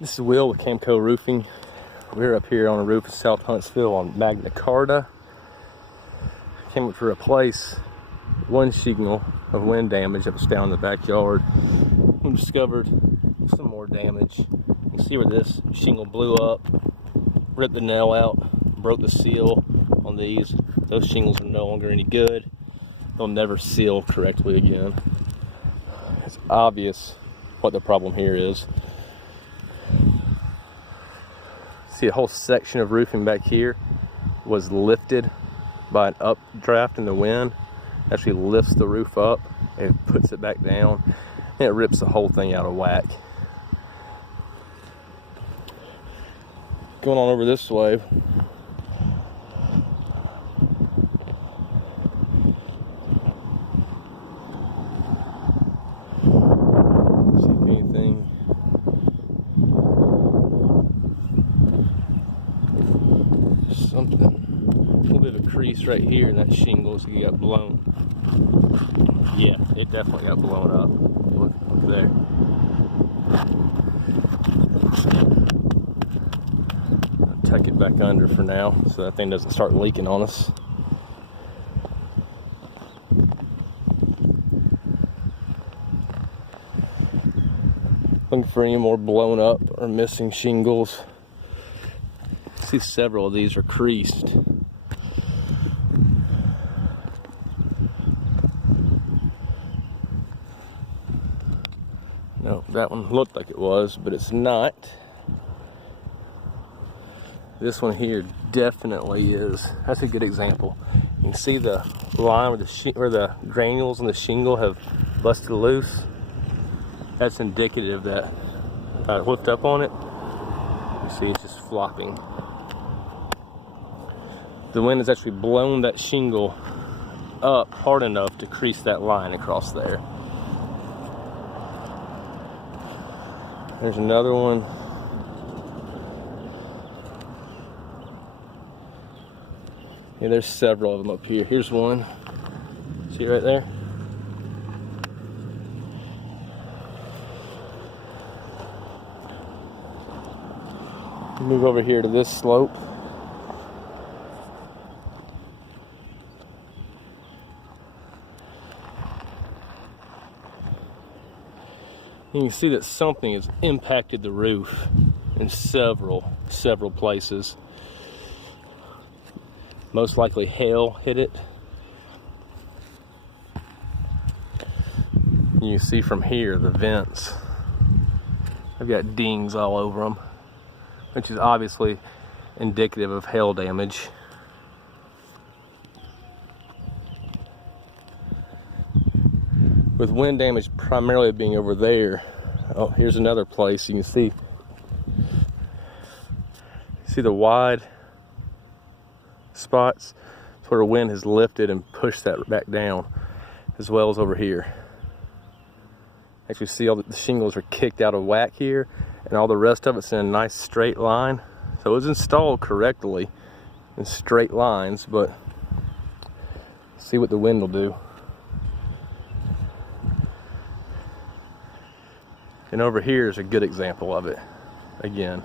This is Will with Camco Roofing. We're up here on the roof of South Huntsville on Magna Carta. Came up to replace one shingle of wind damage that was found in the backyard. We discovered some more damage. You can see where this shingle blew up, ripped the nail out, broke the seal on these. Those shingles are no longer any good. They'll never seal correctly again. It's obvious what the problem here is. See, a whole section of roofing back here was lifted by an updraft in the wind. It actually lifts the roof up, it puts it back down, and it rips the whole thing out of whack. Going on over this way, see if anything. Something, a little bit of a crease right here in that shingle, so you got blown. Yeah, it definitely got blown up. Look there. I'll tuck it back under for now so that thing doesn't start leaking on us. Looking for any more blown up or missing shingles. See, several of these are creased. No, that one looked like it was, but it's not. This one here definitely is. That's a good example. You can see the line where the granules in the shingle have busted loose. That's indicative that if I whipped up on it, you see it's just flopping. The wind has actually blown that shingle up hard enough to crease that line across there. There's another one. Yeah, there's several of them up here. Here's one. See it right there? Move over here to this slope. You can see that something has impacted the roof in several places. Most likely hail hit it. You can see from here the vents. I've got dings all over them, which is obviously indicative of hail damage. With wind damage primarily being over there. Oh, here's another place. You can see the wide spots. It's where the wind has lifted and pushed that back down, as well as over here. Actually, see all the shingles are kicked out of whack here, and all the rest of it's in a nice straight line. So it was installed correctly in straight lines, but see what the wind will do. And over here is a good example of it again.